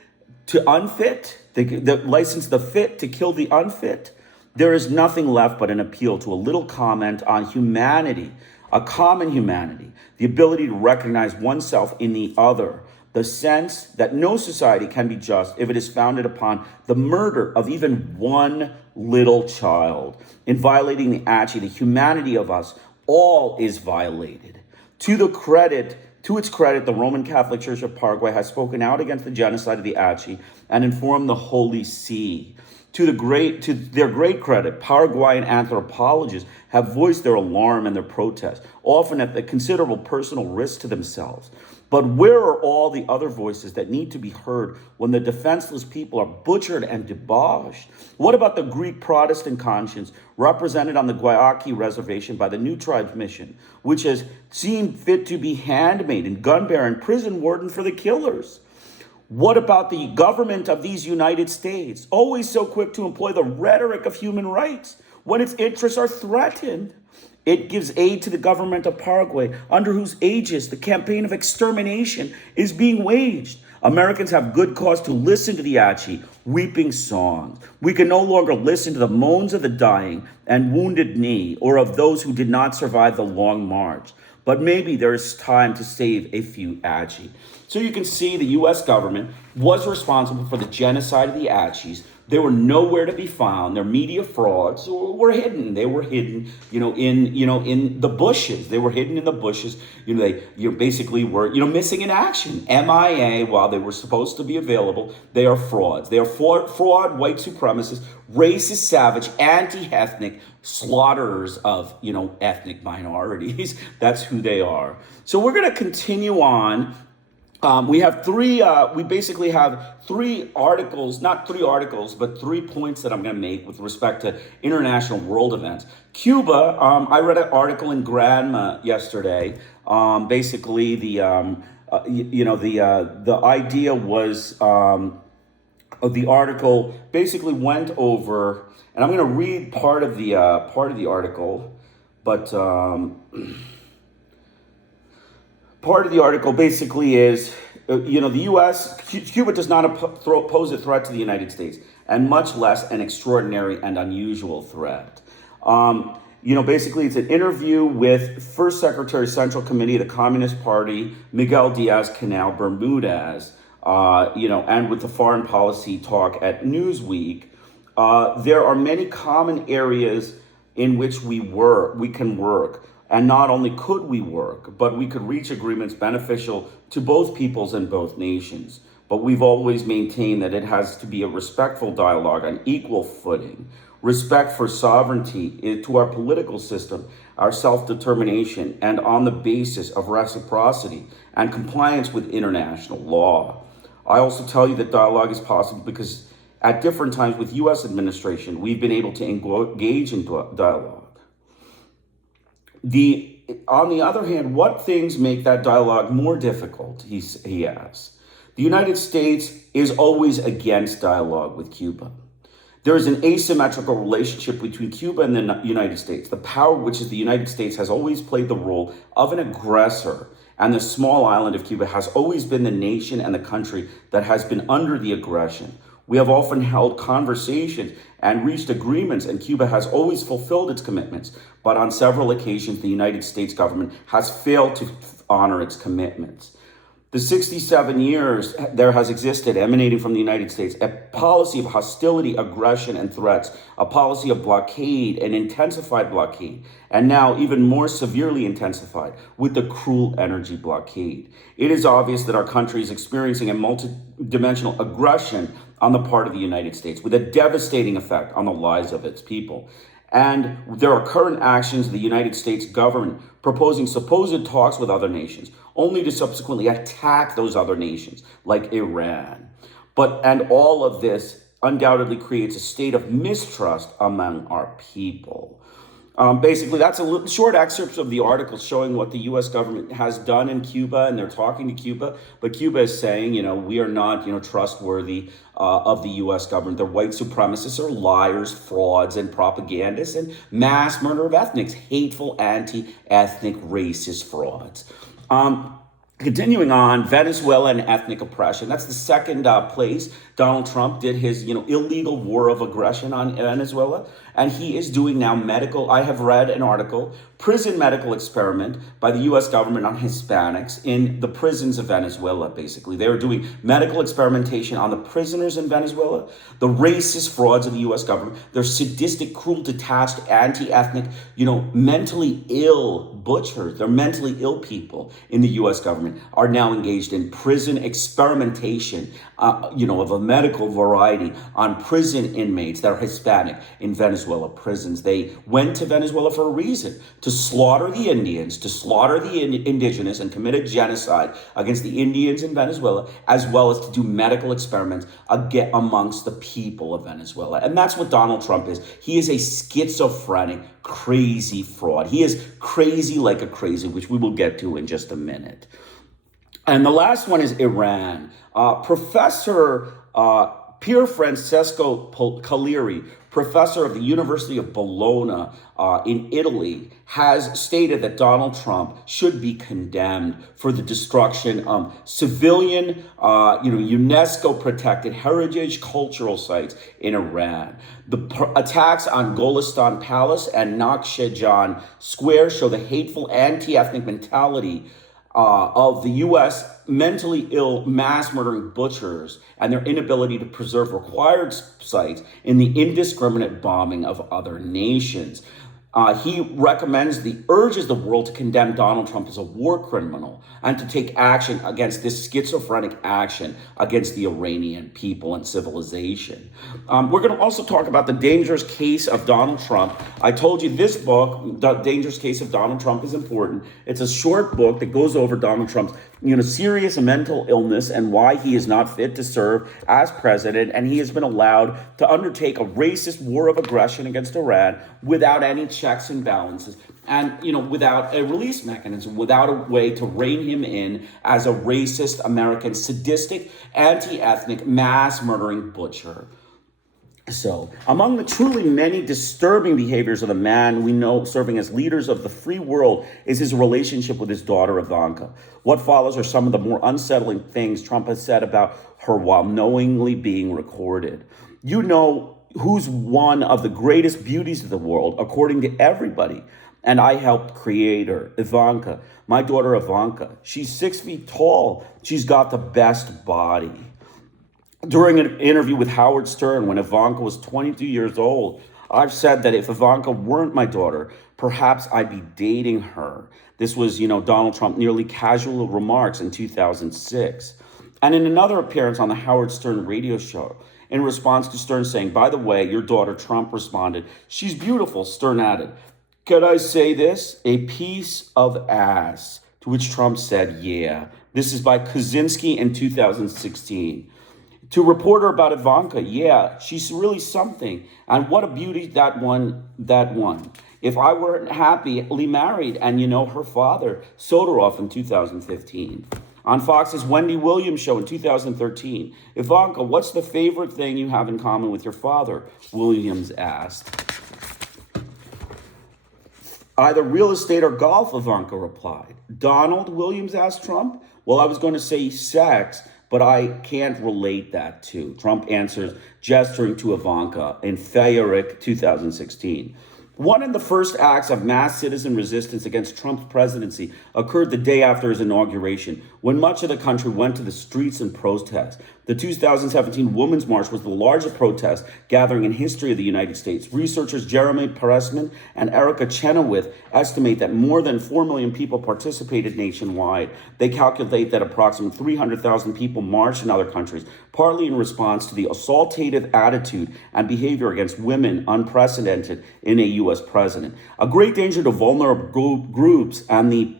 to unfit, the license the fit to kill the unfit. There is nothing left but an appeal to a little comment on humanity, a common humanity, the ability to recognize oneself in the other, the sense that no society can be just if it is founded upon the murder of even one little child. In violating the Achi, the humanity of us all is violated. To its credit, the Roman Catholic Church of Paraguay has spoken out against the genocide of the Achi and informed the Holy See. To their great credit, Paraguayan anthropologists have voiced their alarm and their protest, often at the considerable personal risk to themselves. But where are all the other voices that need to be heard when the defenseless people are butchered and debauched? What about the Greek Protestant conscience represented on the Guayaki reservation by the New Tribes Mission, which has seen fit to be handmaiden, gun bearer, and prison warden for the killers? What about the government of these United States, always so quick to employ the rhetoric of human rights when its interests are threatened? It gives aid to the government of Paraguay, under whose aegis the campaign of extermination is being waged. Americans have good cause to listen to the Achi weeping songs. We can no longer listen to the moans of the dying and wounded knee, or of those who did not survive the long march. But maybe there is time to save a few Achi. So you can see the U.S. government was responsible for the genocide of the Achis. They were nowhere to be found. Their media frauds were hidden. They were hidden, in the bushes. They were hidden in the bushes. They basically were, missing in action. MIA, while they were supposed to be available, they are frauds. They are fraud, white supremacists, racist, savage, anti-ethnic, slaughterers of, ethnic minorities. That's who they are. So we're going to continue on. We basically have three articles, not three articles, but 3 points that I'm going to make with respect to international world events. Cuba, I read an article in Granma yesterday. Basically, the idea was of the article basically went over, and I'm going to read part of the article, but. Part of the article basically is, the U.S., Cuba does not pose a threat to the United States, and much less an extraordinary and unusual threat. Basically it's an interview with First Secretary Central Committee of the Communist Party, Miguel Diaz-Canel Bermudez, and with the foreign policy talk at Newsweek. There are many common areas in which we can work. And not only could we work, but we could reach agreements beneficial to both peoples and both nations. But we've always maintained that it has to be a respectful dialogue on equal footing. Respect for sovereignty to our political system, our self-determination, and on the basis of reciprocity and compliance with international law. I also tell you that dialogue is possible because at different times with U.S. administration, we've been able to engage in dialogue. On the other hand, what things make that dialogue more difficult, he asks. The United States is always against dialogue with Cuba. There is an asymmetrical relationship between Cuba and the United States. The power, which is the United States, has always played the role of an aggressor, and the small island of Cuba has always been the nation and the country that has been under the aggression. We have often held conversations and reached agreements, and Cuba has always fulfilled its commitments. But on several occasions, the United States government has failed to honor its commitments. The 67 years there has existed, emanating from the United States, a policy of hostility, aggression, and threats, a policy of blockade, an intensified blockade, and now even more severely intensified with the cruel energy blockade. It is obvious that our country is experiencing a multidimensional aggression on the part of the United States, with a devastating effect on the lives of its people. And there are current actions of the United States government proposing supposed talks with other nations, only to subsequently attack those other nations, like Iran. And all of this undoubtedly creates a state of mistrust among our people. Basically, that's short excerpts of the article showing what the U.S. government has done in Cuba, and they're talking to Cuba. But Cuba is saying, we are not, trustworthy of the U.S. government. They're white supremacists, are liars, frauds, and propagandists, and mass murder of ethnics, hateful, anti-ethnic, racist frauds. Continuing on, Venezuela and ethnic oppression. That's the second place Donald Trump did his, illegal war of aggression on Venezuela. And he is doing now I have read an article, prison medical experiment by the U.S. government on Hispanics in the prisons of Venezuela, basically. They are doing medical experimentation on the prisoners in Venezuela, the racist frauds of the U.S. government, their sadistic, cruel, detached, anti-ethnic, mentally ill butchers, they're mentally ill people in the U.S. government are now engaged in prison experimentation, of a medical variety on prison inmates that are Hispanic in Venezuela prisons. They went to Venezuela for a reason, to slaughter the Indians, to slaughter the indigenous and commit a genocide against the Indians in Venezuela, as well as to do medical experiments amongst the people of Venezuela. And that's what Donald Trump is. He is a schizophrenic, crazy fraud. He is crazy like a crazy, which we will get to in just a minute. And the last one is Iran. Professor Pier Francesco Cagliari, professor of the University of Bologna in Italy, has stated that Donald Trump should be condemned for the destruction of civilian, UNESCO-protected heritage cultural sites in Iran. The attacks on Golistan Palace and Nakhchivan Square show the hateful anti-ethnic mentality of the U.S. mentally ill mass murdering butchers and their inability to preserve required sites in the indiscriminate bombing of other nations. He urges the world to condemn Donald Trump as a war criminal and to take action against this schizophrenic action against the Iranian people and civilization. We're going to also talk about the dangerous case of Donald Trump. I told you this book, The Dangerous Case of Donald Trump, is important. It's a short book that goes over Donald Trump's serious mental illness and why he is not fit to serve as president, and he has been allowed to undertake a racist war of aggression against Iran without any checks and balances, and without a release mechanism, without a way to rein him in as a racist, American, sadistic, anti-ethnic, mass murdering butcher. So, among the truly many disturbing behaviors of the man we know serving as leaders of the free world is his relationship with his daughter, Ivanka. What follows are some of the more unsettling things Trump has said about her while knowingly being recorded. Who's one of the greatest beauties of the world, according to everybody. And I helped create her, Ivanka, my daughter Ivanka. She's 6 feet tall. She's got the best body. During an interview with Howard Stern, when Ivanka was 22 years old, I've said that if Ivanka weren't my daughter, perhaps I'd be dating her. This was, Donald Trump nearly casual remarks in 2006. And in another appearance on the Howard Stern radio show, in response to Stern saying, "By the way, your daughter," Trump responded, "She's beautiful," Stern added, "Could I say this? A piece of ass." To which Trump said, "Yeah." This is by Kaczynski in 2016. To reporter about Ivanka, "Yeah, she's really something. And what a beauty that one. If I weren't happily married," and her father, Sotorov, in 2015. On Fox's Wendy Williams show in 2013, "Ivanka, what's the favorite thing you have in common with your father?" Williams asked. "Either real estate or golf," Ivanka replied. "Donald," Williams asked Trump. "Well, I was going to say sex, but I can't relate that to." Trump answers, gesturing to Ivanka in February 2016. One of the first acts of mass citizen resistance against Trump's presidency occurred the day after his inauguration, when much of the country went to the streets in protest. The 2017 Women's March was the largest protest gathering in history of the United States. Researchers Jeremy Pressman and Erica Chenoweth estimate that more than 4 million people participated nationwide. They calculate that approximately 300,000 people marched in other countries, partly in response to the assaultative attitude and behavior against women unprecedented in a U.S. president. A great danger to vulnerable groups and the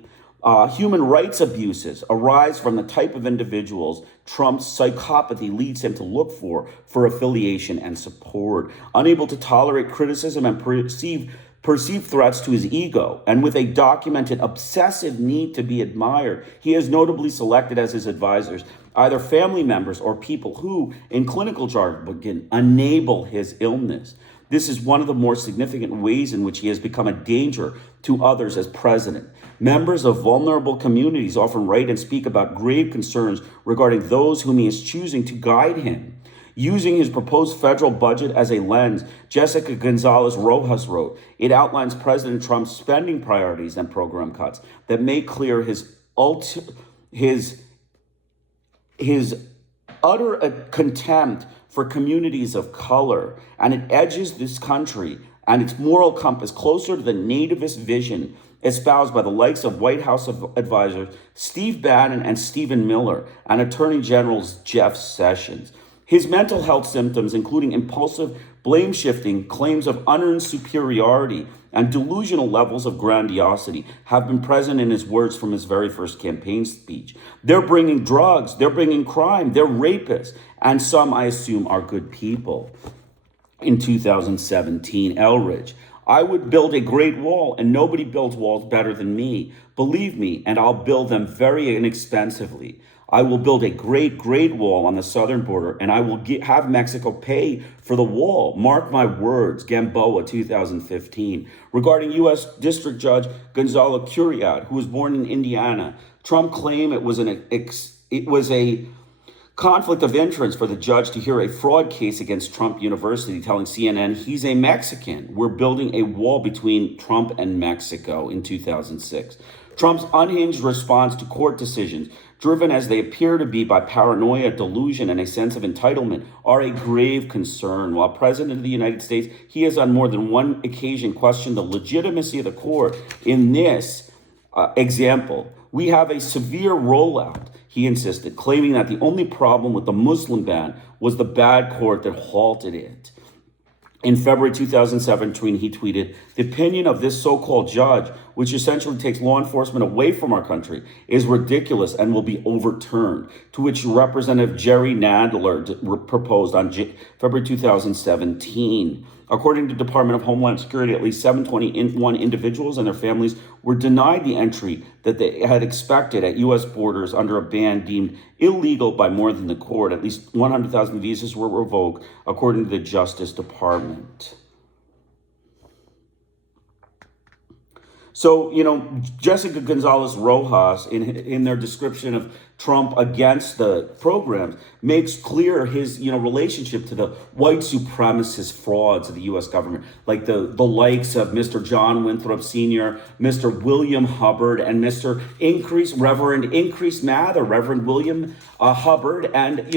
human rights abuses arise from the type of individuals Trump's psychopathy leads him to look for affiliation and support. Unable to tolerate criticism and perceived threats to his ego, and with a documented obsessive need to be admired, he has notably selected as his advisors either family members or people who, in clinical jargon, enable his illness. This is one of the more significant ways in which he has become a danger to others as president. Members of vulnerable communities often write and speak about grave concerns regarding those whom he is choosing to guide him. Using his proposed federal budget as a lens, Jessica Gonzalez Rojas wrote, it outlines President Trump's spending priorities and program cuts that make clear his utter contempt for communities of color, and it edges this country and its moral compass closer to the nativist vision espoused by the likes of White House advisors Steve Bannon and Stephen Miller and Attorney Generals Jeff Sessions. His mental health symptoms, including impulsive blame-shifting, claims of unearned superiority, and delusional levels of grandiosity, have been present in his words from his very first campaign speech. They're bringing drugs, they're bringing crime, they're rapists, and some, I assume, are good people. In 2017, Elridge, I would build a great wall, and nobody builds walls better than me. Believe me, and I'll build them very inexpensively. I will build a great wall on the southern border, and I will have Mexico pay for the wall. Mark my words, Gamboa, 2015. Regarding U.S. District Judge Gonzalo Curiat, who was born in Indiana, Trump claimed it was a conflict of interest for the judge to hear a fraud case against Trump University, telling CNN he's a Mexican. We're building a wall between Trump and Mexico in 2006. Trump's unhinged response to court decisions, driven as they appear to be by paranoia, delusion, and a sense of entitlement, are a grave concern. While President of the United States, he has on more than one occasion questioned the legitimacy of the court. In this example, we have a severe rollout, he insisted, claiming that the only problem with the Muslim ban was the bad court that halted it. In February 2017, he tweeted, the opinion of this so-called judge, which essentially takes law enforcement away from our country, is ridiculous and will be overturned, to which Representative Jerry Nadler proposed on February 2017. According to the Department of Homeland Security, at least 721 individuals and their families were denied the entry that they had expected at U.S. borders under a ban deemed illegal by more than the court. At least 100,000 visas were revoked, according to the Justice Department. So, Jessica Gonzalez Rojas, in their description of Trump against the programs, makes clear his, relationship to the white supremacist frauds of the U.S. government, like the likes of Mr. John Winthrop Sr., Mr. William Hubbard, and Reverend Increase Mather, Reverend William Hubbard, and,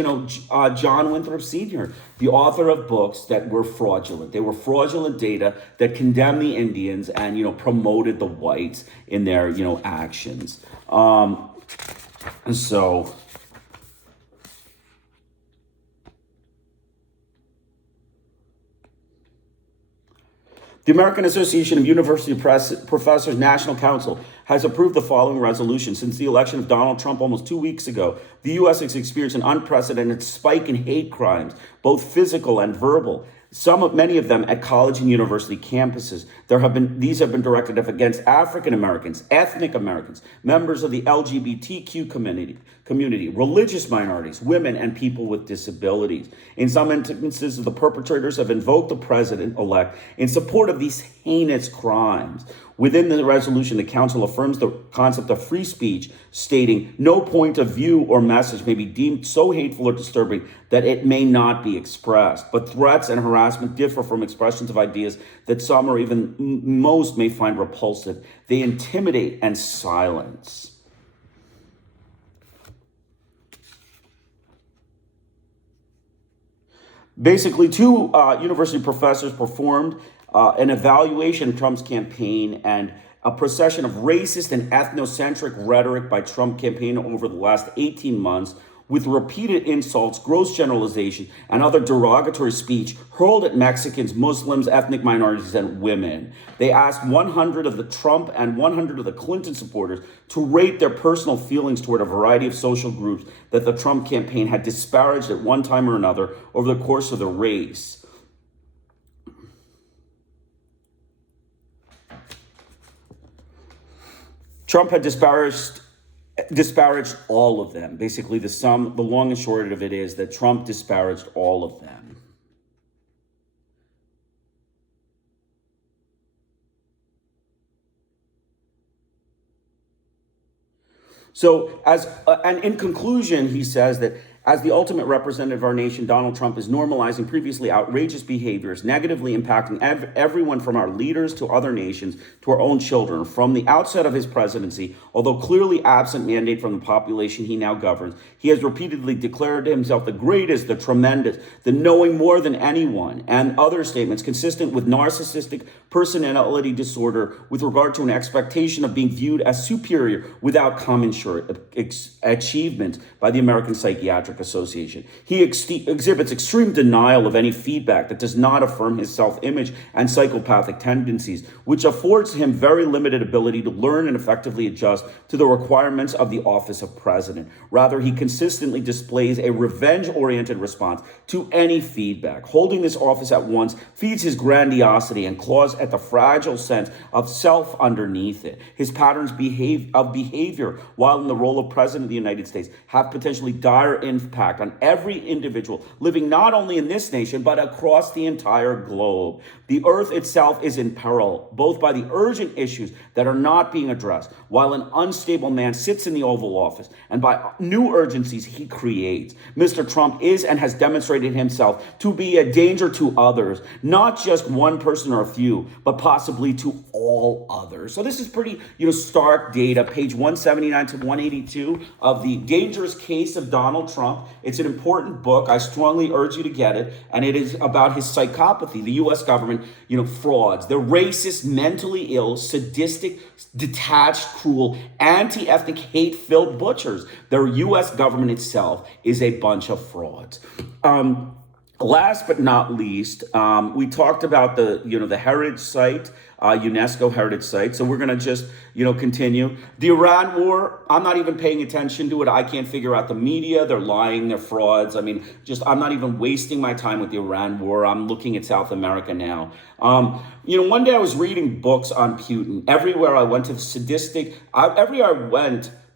John Winthrop Sr., the author of books that were fraudulent. They were fraudulent data that condemned the Indians and, promoted the whites in their, actions. So the American Association of University Professors National Council has approved the following resolution. Since the election of Donald Trump almost 2 weeks ago, the U.S. has experienced an unprecedented spike in hate crimes, both physical and verbal. Many of them at college and university campuses. These have been directed against African Americans, ethnic Americans, members of the LGBTQ community, religious minorities, women, and people with disabilities. In some instances, the perpetrators have invoked the president-elect in support of these heinous crimes. Within the resolution, the council affirms the concept of free speech, stating, no point of view or message may be deemed so hateful or disturbing that it may not be expressed. But threats and harassment differ from expressions of ideas that some or even most may find repulsive. They intimidate and silence. Basically, two university professors performed an evaluation of Trump's campaign and a procession of racist and ethnocentric rhetoric by Trump campaign over the last 18 months with repeated insults, gross generalization, and other derogatory speech hurled at Mexicans, Muslims, ethnic minorities, and women. They asked 100 of the Trump and 100 of the Clinton supporters to rate their personal feelings toward a variety of social groups that the Trump campaign had disparaged at one time or another over the course of the race. Trump had disparaged all of them. Basically, the long and short of it is that Trump disparaged all of them. So, and in conclusion, he says that as the ultimate representative of our nation, Donald Trump is normalizing previously outrageous behaviors, negatively impacting everyone from our leaders to other nations to our own children. From the outset of his presidency, although clearly absent mandate from the population he now governs, he has repeatedly declared himself the greatest, the tremendous, the knowing more than anyone, and other statements consistent with narcissistic personality disorder with regard to an expectation of being viewed as superior without commensurate achievement by the American Psychiatric Association. He exhibits extreme denial of any feedback that does not affirm his self-image and psychopathic tendencies, which affords him very limited ability to learn and effectively adjust to the requirements of the office of president. Rather, he consistently displays a revenge-oriented response to any feedback. Holding this office at once feeds his grandiosity and claws at the fragile sense of self underneath it. His patterns of behavior while in the role of president of the United States have potentially dire impact on every individual living not only in this nation, but across the entire globe. The earth itself is in peril, both by the urgent issues that are not being addressed, while an unstable man sits in the Oval Office, and by new urgencies he creates. Mr. Trump is and has demonstrated himself to be a danger to others, not just one person or a few, but possibly to all others. So this is pretty, stark data, page 179 to 182 of The Dangerous Case of Donald Trump. It's an important book. I strongly urge you to get it. And it is about his psychopathy, the U.S. government, frauds. They're racist, mentally ill, sadistic, detached, cruel, anti-ethnic, hate-filled butchers. Their U.S. government itself is a bunch of frauds. Last but not least, we talked about the heritage site, UNESCO heritage site. So we're going to just, continue. The Iran war, I'm not even paying attention to it. I can't figure out the media. They're lying. They're frauds. I'm not even wasting my time with the Iran war. I'm looking at South America now. One day I was reading books on Putin. Everywhere I went to the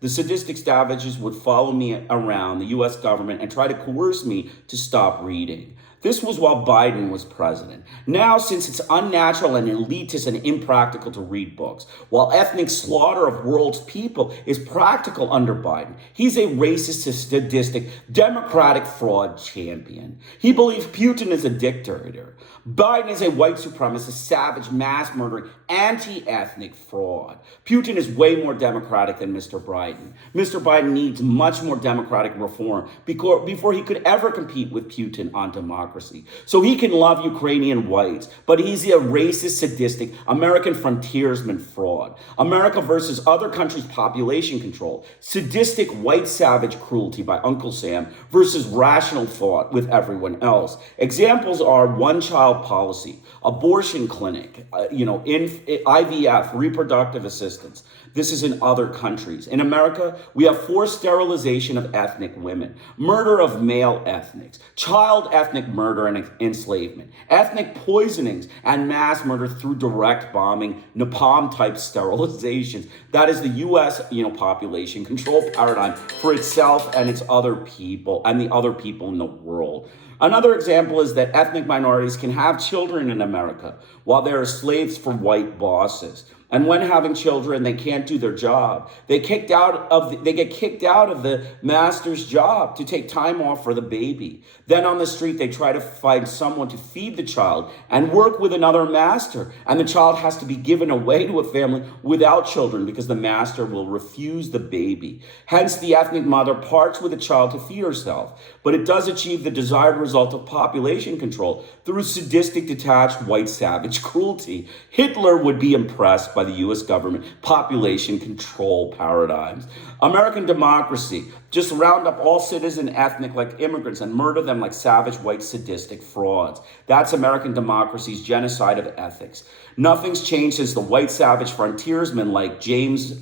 sadistic savages would follow me around, the U.S. government, and try to coerce me to stop reading. This was while Biden was president. Now, since it's unnatural and elitist and impractical to read books, while ethnic slaughter of world's people is practical under Biden, he's a racist, sadistic, democratic fraud champion. He believes Putin is a dictator. Biden is a white supremacist, savage, mass-murdering, anti-ethnic fraud. Putin is way more democratic than Mr. Biden. Mr. Biden needs much more democratic reform before he could ever compete with Putin on democracy. So he can love Ukrainian whites, but he's a racist, sadistic, American frontiersman fraud. America versus other countries' population control. Sadistic, white savage cruelty by Uncle Sam versus rational thought with everyone else. Examples are one-child policy, abortion clinic, IVF, reproductive assistance. This is in other countries. In America, we have forced sterilization of ethnic women, murder of male ethnics, child ethnic murder and enslavement, ethnic poisonings, and mass murder through direct bombing, napalm-type sterilizations. That is the U.S. population control paradigm for itself and its other people and the other people in the world. Another example is that ethnic minorities can have children in America while they are slaves for white bosses. And when having children, they can't do their job. They get kicked out of the master's job to take time off for the baby. Then on the street, they try to find someone to feed the child and work with another master. And the child has to be given away to a family without children because the master will refuse the baby. Hence, the ethnic mother parts with the child to feed herself. But it does achieve the desired result of population control through sadistic, detached, white savage cruelty. Hitler would be impressed by the U.S. government population control paradigms. American democracy, just round up all citizen ethnic like immigrants and murder them like savage white sadistic frauds. That's American democracy's genocide of ethics. Nothing's changed since the white savage frontiersmen like James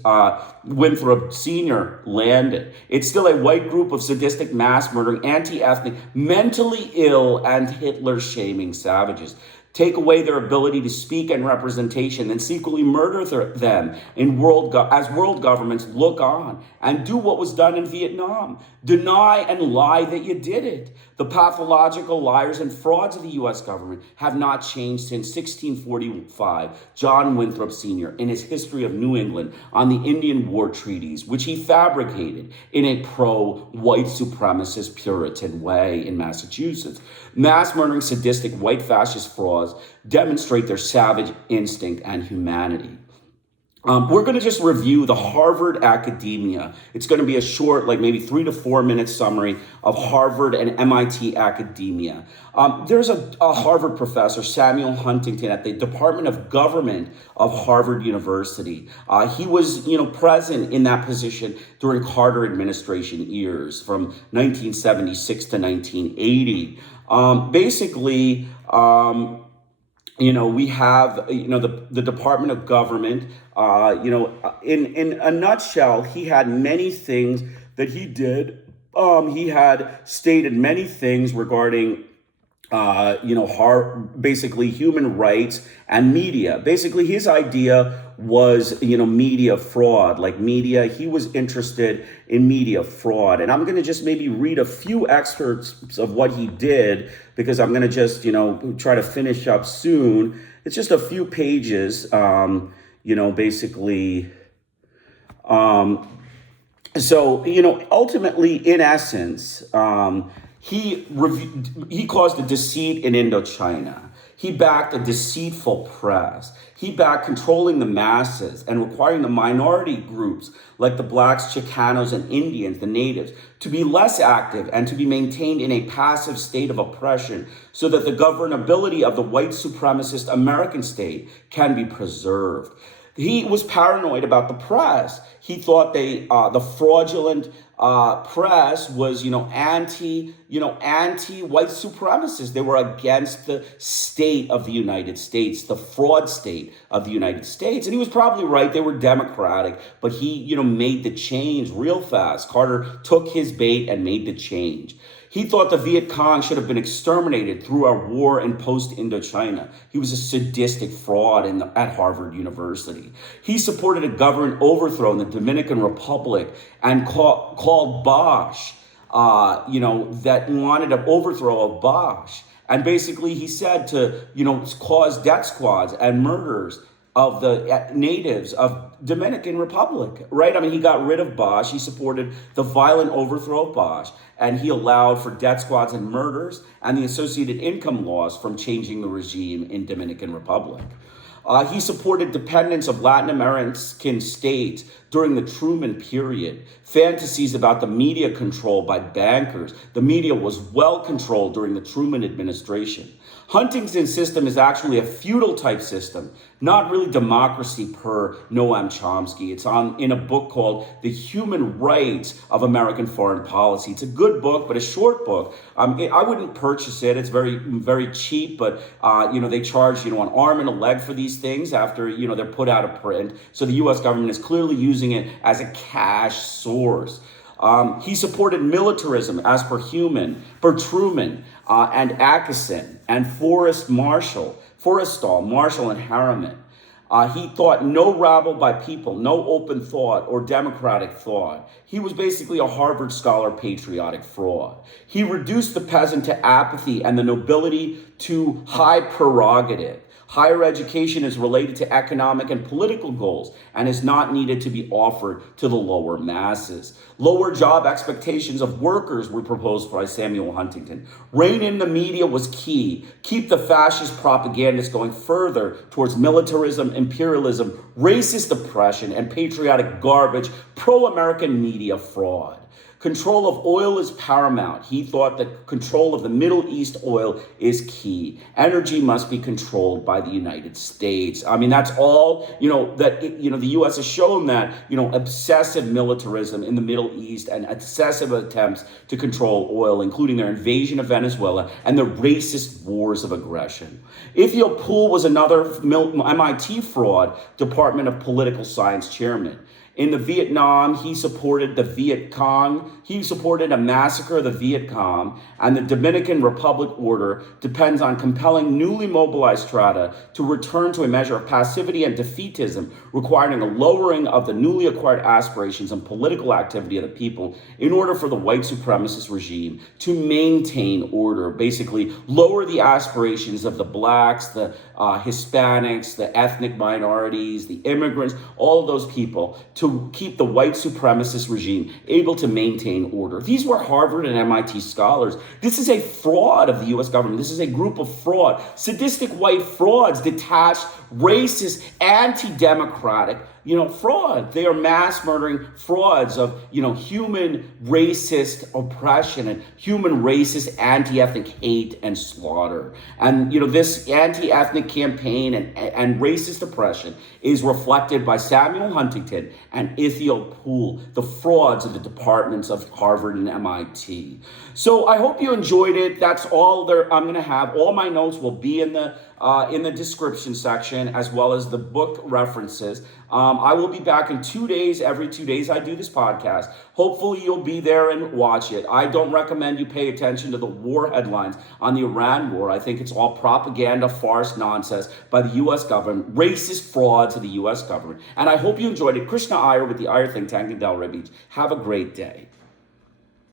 Winthrop Sr. landed. It's still a white group of sadistic, mass-murdering, anti-ethnic, mentally ill, and Hitler-shaming savages. Take away their ability to speak and representation, then secretly murder them as world governments look on and do what was done in Vietnam. Deny and lie that you did it. The pathological liars and frauds of the U.S. government have not changed since 1645. John Winthrop Sr. in his History of New England on the Indian War Treaties, which he fabricated in a pro-white supremacist Puritan way in Massachusetts. Mass-murdering, sadistic, white fascist frauds demonstrate their savage instinct and humanity. We're going to just review the Harvard academia. It's going to be a short, like maybe 3 to 4 minute summary of Harvard and MIT academia. There's a Harvard professor, Samuel Huntington, at the Department of Government of Harvard University. He was, present in that position during Carter administration years from 1976 to 1980. We have, the Department of Government, in a nutshell, he had many things that he did. He had stated many things regarding, basically human rights and media. Basically, his idea was, media fraud, like media. He was interested in media fraud. And I'm going to just maybe read a few excerpts of what he did because I'm going to just, try to finish up soon. It's just a few pages, basically. Ultimately, in essence, he caused a deceit in Indochina. He backed a deceitful press. He backed controlling the masses and requiring the minority groups like the blacks, Chicanos, and Indians, the natives, to be less active and to be maintained in a passive state of oppression so that the governability of the white supremacist American state can be preserved. He was paranoid about the press. He thought the fraudulent press was, anti-white supremacists. They were against the state of the United States, the fraud state of the United States. And he was probably right. They were democratic, but he, made the change real fast. Carter took his bait and made the change. He thought the Viet Cong should have been exterminated through our war in post-Indochina. He was a sadistic fraud at Harvard University. He supported a government overthrow in the Dominican Republic and called Bosch, that wanted an overthrow of Bosch. And basically he said to, cause death squads and murders of the natives of Dominican Republic, right? I mean, he got rid of Bosch. He supported the violent overthrow of Bosch, and he allowed for death squads and murders and the associated income loss from changing the regime in Dominican Republic. He supported dependence of Latin American states during the Truman period. Fantasies about the media control by bankers. The media was well controlled during the Truman administration. Huntington's system is actually a feudal type system, not really democracy per Noam Chomsky. It's in a book called The Human Rights of American Foreign Policy. It's a good book, but a short book. I wouldn't purchase it. It's very, very cheap, but they charge an arm and a leg for these things after they're put out of print. So the U.S. government is clearly using it as a cash source. He supported militarism as per Truman and Atkinson and Forrestal, Marshall, and Harriman. He thought no rabble by people, no open thought or democratic thought. He was basically a Harvard scholar, patriotic fraud. He reduced the peasant to apathy and the nobility to high prerogative. Higher education is related to economic and political goals and is not needed to be offered to the lower masses. Lower job expectations of workers were proposed by Samuel Huntington. Rein in the media was key. Keep the fascist propagandists going further towards militarism, imperialism, racist oppression, and patriotic garbage, pro-American media fraud. Control of oil is paramount. He thought that control of the Middle East oil is key. Energy must be controlled by the United States. I mean, that's all, the U.S. has shown that, obsessive militarism in the Middle East and excessive attempts to control oil, including their invasion of Venezuela and the racist wars of aggression. Ithiel was another MIT fraud, Department of Political Science chairman. In the Vietnam, he supported the Viet Cong. He supported a massacre of the Viet Cong, and the Dominican Republic order depends on compelling newly mobilized strata to return to a measure of passivity and defeatism, requiring a lowering of the newly acquired aspirations and political activity of the people in order for the white supremacist regime to maintain order, basically lower the aspirations of the blacks, the Hispanics, the ethnic minorities, the immigrants, all of those people, to keep the white supremacist regime able to maintain order. These were Harvard and MIT scholars. This is a fraud of the U.S. government. This is a group of fraud, sadistic white frauds, detached, racist, anti-democratic, fraud. They are mass murdering frauds of, human racist oppression and human racist anti-ethnic hate and slaughter. And, this anti-ethnic campaign and racist oppression is reflected by Samuel Huntington and Ithiel Poole, the frauds of the departments of Harvard and MIT. So I hope you enjoyed it. That's all I'm going to have. All my notes will be in the description section, as well as the book references. I will be back in 2 days. Every 2 days I do this podcast. Hopefully you'll be there and watch it. I don't recommend you pay attention to the war headlines on the Iran war. I think it's all propaganda, farce, nonsense by the U.S. government, racist frauds of the U.S. government. And I hope you enjoyed it. Krishna Iyer with the Iyer Think Tank in Delray Beach. Have a great day.